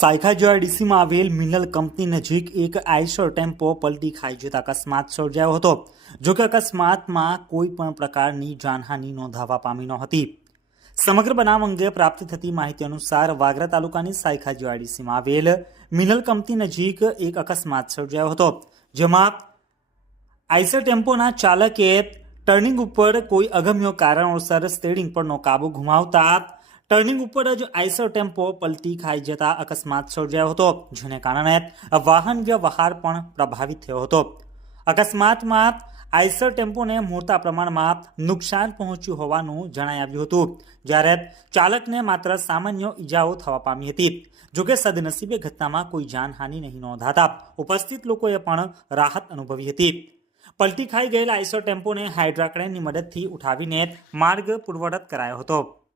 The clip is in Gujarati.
સાયખા ડીસીમાં આવેલ મિનલ કંપની નજીક એક આઈસર ટેમ્પો પલટી ખાઈ જતા અકસ્માત સર્જાયો હતો. જોકે અકસ્માતમાં કોઈ પણ પ્રકારની જાનહાનિ નોંધાવા પામી ન હતી. સમગ્ર બનાવ અંગે પ્રાપ્ત થતી માહિતી અનુસાર વાગરા તાલુકાની સાયખા જીઆઈડીસીમાં આવેલ મિનલ કંપની નજીક એક અકસ્માત સર્જાયો હતો, જેમાં આઈસર ટેમ્પોના ચાલકે ટર્નિંગ ઉપર કોઈ અગમ્ય કારણોસર સ્ટેરિંગ પરનો કાબુ ગુમાવતા ટર્નિંગ ઉપર જ આઈસર ટેમ્પો પલટી ખાઈ જતા અકસ્માત સર્જાયો હતો, જેને કારણે વાહન વ્યવહાર પણ પ્રભાવિત થયો હતો. અકસ્માતમાં આઈસર ટેમ્પોને મોટા પ્રમાણમાં નુકસાન પહોંચ્યું હોવાનું જણાઈ આવ્યું હતું, જ્યારે ચાલકને માત્ર સામાન્ય ઈજાઓ થવા પામી હતી. જોકે સદનસીબે ઘટનામાં કોઈ જાનહાનિ નહીં નોંધાતા ઉપસ્થિત લોકોએ પણ રાહત અનુભવી હતી. પલટી ખાઈ ગયેલા આઈસર ટેમ્પોને હાઇડ્રાક્રેનની મદદથી ઉઠાવીને માર્ગ પૂર્વરત કરાયો હતો.